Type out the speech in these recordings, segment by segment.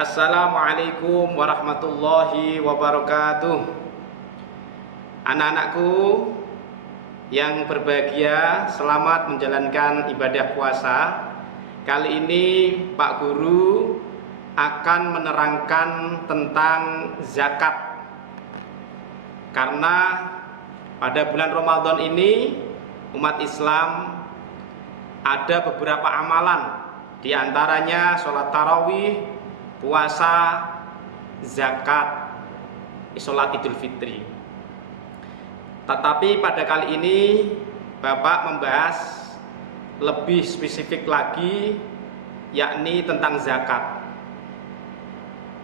Assalamualaikum warahmatullahi wabarakatuh. Anak-anakku yang berbahagia, selamat menjalankan ibadah puasa. Kali ini Pak Guru akan menerangkan tentang zakat. Karena pada bulan Ramadan ini umat Islam ada beberapa amalan, di antaranya sholat tarawih, puasa, zakat, sholat Idul Fitri. Tetapi pada kali ini Bapak membahas lebih spesifik lagi, yakni tentang zakat.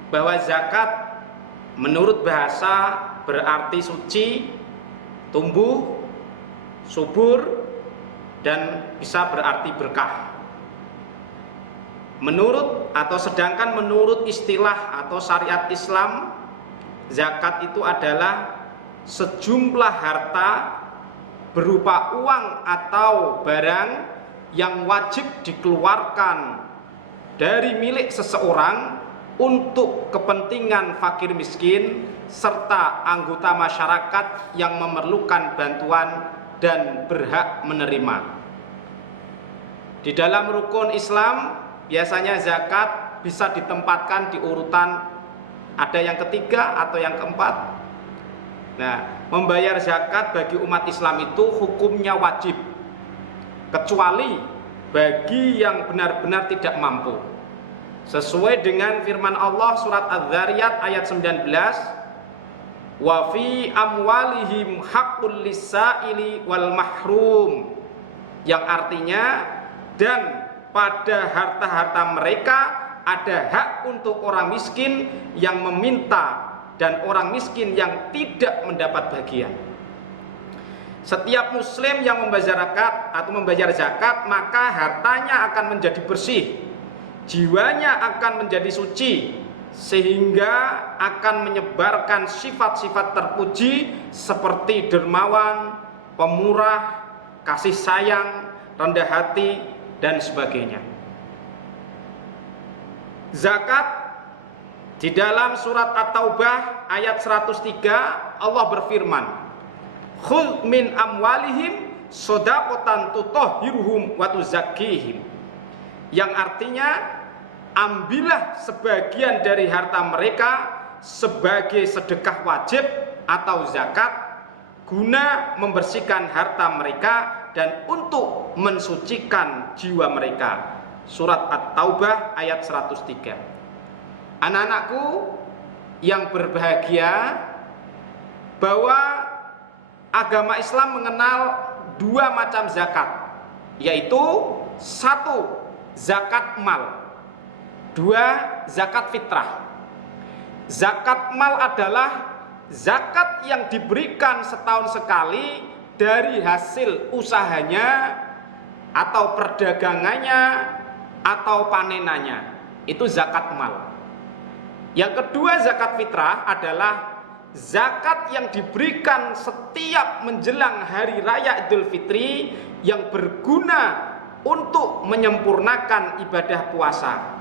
Bahwa zakat menurut bahasa berarti suci, tumbuh, subur, dan bisa berarti berkah. Sedangkan menurut istilah atau syariat Islam, zakat itu adalah sejumlah harta berupa uang atau barang yang wajib dikeluarkan dari milik seseorang untuk kepentingan fakir miskin serta anggota masyarakat yang memerlukan bantuan dan berhak menerima. Di dalam rukun Islam biasanya zakat bisa ditempatkan di urutan ada yang ketiga atau yang keempat. Nah, membayar zakat bagi umat Islam itu hukumnya wajib, kecuali bagi yang benar-benar tidak mampu. Sesuai dengan firman Allah surat Az-Zariyat ayat 19, wa fi amwalihim haqqul lis-sa'ili wal mahrum, yang artinya dan pada harta-harta mereka ada hak untuk orang miskin yang meminta dan orang miskin yang tidak mendapat bagian. Setiap muslim yang membayar zakat maka hartanya akan menjadi bersih, jiwanya akan menjadi suci, sehingga akan menyebarkan sifat-sifat terpuji seperti dermawan, pemurah, kasih sayang, rendah hati, dan sebagainya. Zakat di dalam surat At-Taubah ayat 103 Allah berfirman, khudz min amwalihim shadaqatan tutahhiruhum wa tuzakkihim, yang artinya ambillah sebagian dari harta mereka sebagai sedekah wajib atau zakat guna membersihkan harta mereka dan untuk mensucikan jiwa mereka. Surat At-Taubah ayat 103. Anak-anakku yang berbahagia, bahwa agama Islam mengenal dua macam zakat, yaitu satu, zakat mal, dua, zakat fitrah. Zakat mal adalah zakat yang diberikan setahun sekali dari hasil usahanya atau perdagangannya atau panenannya. Itu zakat mal. Yang kedua, zakat fitrah adalah zakat yang diberikan setiap menjelang hari raya Idul Fitri yang berguna untuk menyempurnakan ibadah puasa.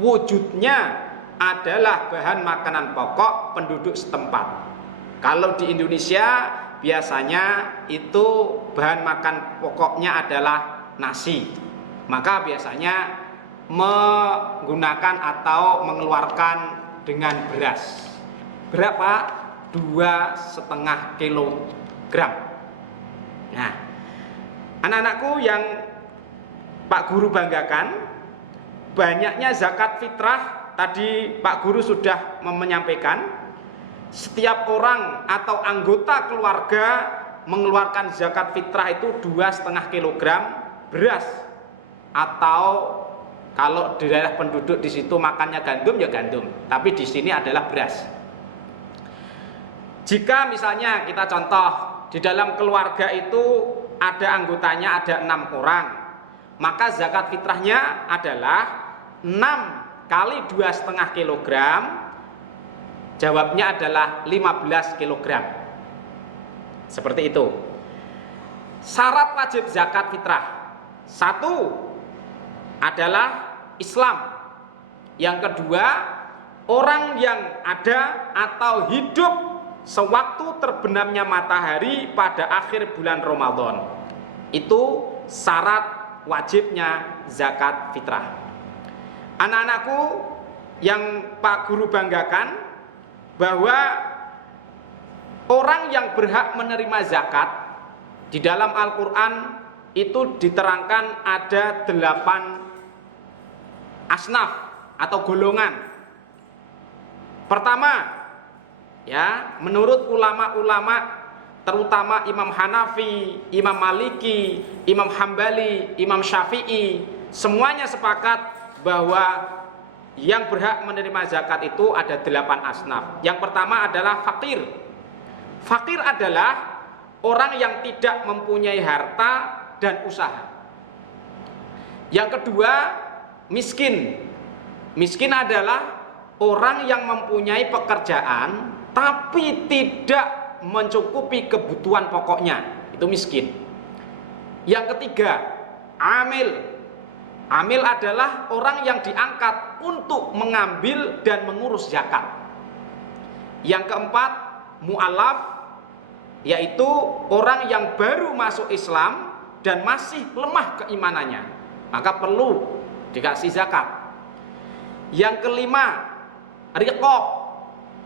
Wujudnya adalah bahan makanan pokok penduduk setempat. Kalau di Indonesia biasanya itu bahan makan pokoknya adalah nasi, maka biasanya menggunakan atau mengeluarkan dengan beras. Berapa? 2,5 kilogram. Nah, anak-anakku yang Pak Guru banggakan, banyaknya zakat fitrah. Tadi Pak Guru sudah menyampaikan, setiap orang atau anggota keluarga mengeluarkan zakat fitrah itu 2,5 kilogram beras, atau kalau di daerah penduduk di situ makannya gandum ya gandum, tapi di sini adalah beras. Jika misalnya kita contoh di dalam keluarga itu ada anggotanya ada 6 orang, maka zakat fitrahnya adalah 6 kali 2,5 kilogram. Jawabnya adalah 15 kilogram. Seperti itu. Syarat wajib zakat fitrah: 1 adalah Islam. Yang kedua, orang yang ada atau hidup sewaktu terbenamnya matahari pada akhir bulan Ramadan. Itu syarat wajibnya zakat fitrah. Anak-anakku yang Pak Guru banggakan, bahwa orang yang berhak menerima zakat di dalam Al-Quran itu diterangkan ada 8 asnaf atau golongan. Pertama, ya, menurut ulama-ulama terutama Imam Hanafi, Imam Maliki, Imam Hambali, Imam Syafi'i, semuanya sepakat bahwa yang berhak menerima zakat itu ada 8 asnaf. Yang pertama adalah fakir. Fakir adalah orang yang tidak mempunyai harta dan usaha. Yang kedua, miskin. Miskin adalah orang yang mempunyai pekerjaan tapi tidak mencukupi kebutuhan pokoknya, itu miskin. Yang ketiga, amil. Amil adalah orang yang diangkat untuk mengambil dan mengurus zakat. Yang keempat, mu'alaf, yaitu orang yang baru masuk Islam dan masih lemah keimanannya, maka perlu dikasih zakat. Yang kelima, riqab.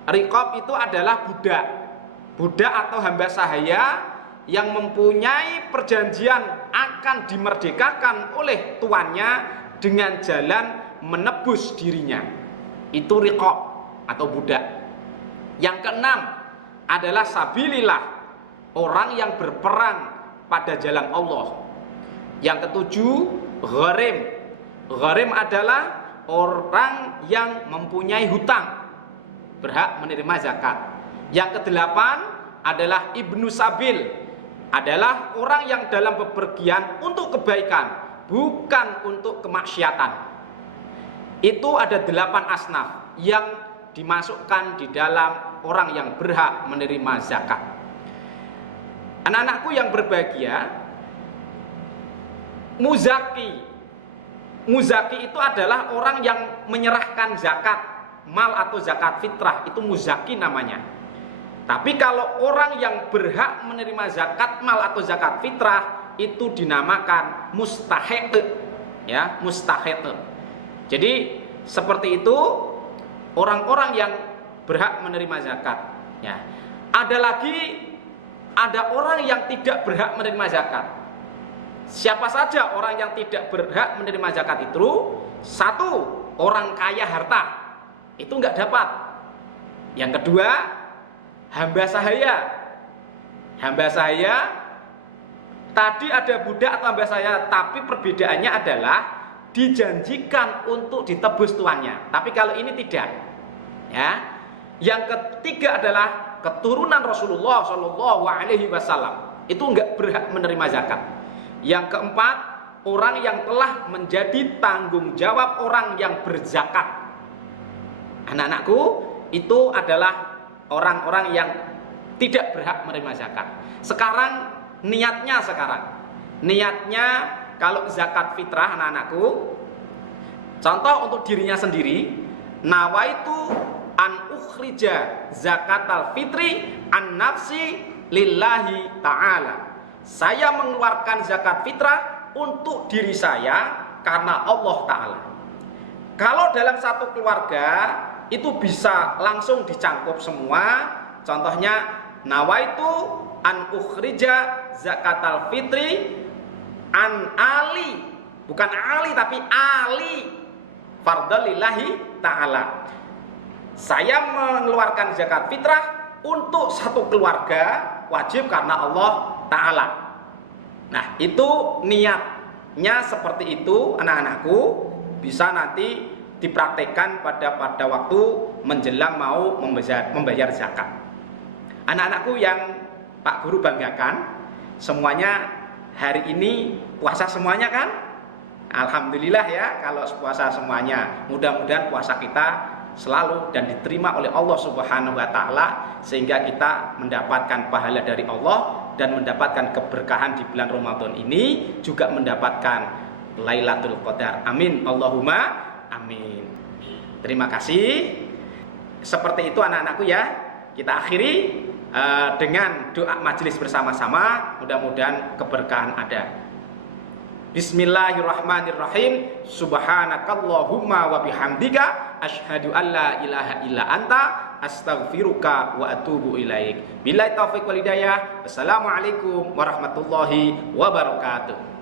Riqab itu adalah budak. Budak atau hamba sahaya yang mempunyai perjanjian akan dimerdekakan oleh tuannya dengan jalan menebus dirinya. Itu riqab atau budak. Yang keenam adalah sabilillah, orang yang berperang pada jalan Allah. Yang ketujuh, gharim. Gharim adalah orang yang mempunyai hutang, berhak menerima zakat. Yang kedelapan adalah ibnu sabil, adalah orang yang dalam bepergian untuk kebaikan, bukan untuk kemaksiatan. Itu ada 8 asnaf yang dimasukkan di dalam orang yang berhak menerima zakat. Anak-anakku yang berbahagia, muzaki. Muzaki itu adalah orang yang menyerahkan zakat mal atau zakat fitrah, itu muzaki namanya. Tapi kalau orang yang berhak menerima zakat mal atau zakat fitrah itu dinamakan mustahiq, ya, mustahiq. Jadi seperti itu orang-orang yang berhak menerima zakat, ya. Ada orang yang tidak berhak menerima zakat. Siapa saja orang yang tidak berhak menerima zakat itu? Satu, orang kaya harta, itu nggak dapat. Yang kedua, hamba sahaya. Hamba sahaya, tadi ada budak atau hamba sahaya, tapi perbedaannya adalah dijanjikan untuk ditebus tuannya. Tapi kalau ini tidak. Ya. Yang ketiga adalah keturunan Rasulullah Shallallahu Alaihi Wasallam, itu nggak berhak menerima zakat. Yang keempat, orang yang telah menjadi tanggung jawab orang yang berzakat. Anak-anakku, itu adalah orang-orang yang tidak berhak menerima zakat. Sekarang niatnya kalau zakat fitrah, anak-anakku, contoh untuk dirinya sendiri, nawaitu an ukhrija zakatal fitri an nafsi lillahi ta'ala. Saya mengeluarkan zakat fitrah untuk diri saya karena Allah Ta'ala. Kalau dalam satu keluarga itu bisa langsung dicangkup semua. Contohnya, nawaitu an ukhrija zakatal fitri an ali, bukan ali tapi ali, fardalillahi ta'ala. Saya mengeluarkan zakat fitrah untuk satu keluarga, wajib karena Allah Ta'ala. Nah, itu niatnya seperti itu, anak-anakku, bisa nanti dipraktekkan pada waktu menjelang mau membayar zakat. Anak-anakku yang Pak Guru banggakan, semuanya hari ini puasa semuanya kan? Alhamdulillah ya, kalau puasa semuanya. Mudah-mudahan puasa kita selalu dan diterima oleh Allah Subhanahu wa Ta'ala, sehingga kita mendapatkan pahala dari Allah dan mendapatkan keberkahan di bulan Ramadan ini, juga mendapatkan Lailatul Qadar. Amin, Allahumma amin. Terima kasih. Seperti itu anak-anakku ya. Kita akhiri dengan doa majelis bersama-sama. Mudah-mudahan keberkahan ada. Bismillahirrahmanirrahim. Subhanakallahumma wa bihamdika asyhadu an la ilaha illa anta astaghfiruka wa atubu ilaik. Billahi taufiq wal hidayah. Wassalamualaikum warahmatullahi wabarakatuh.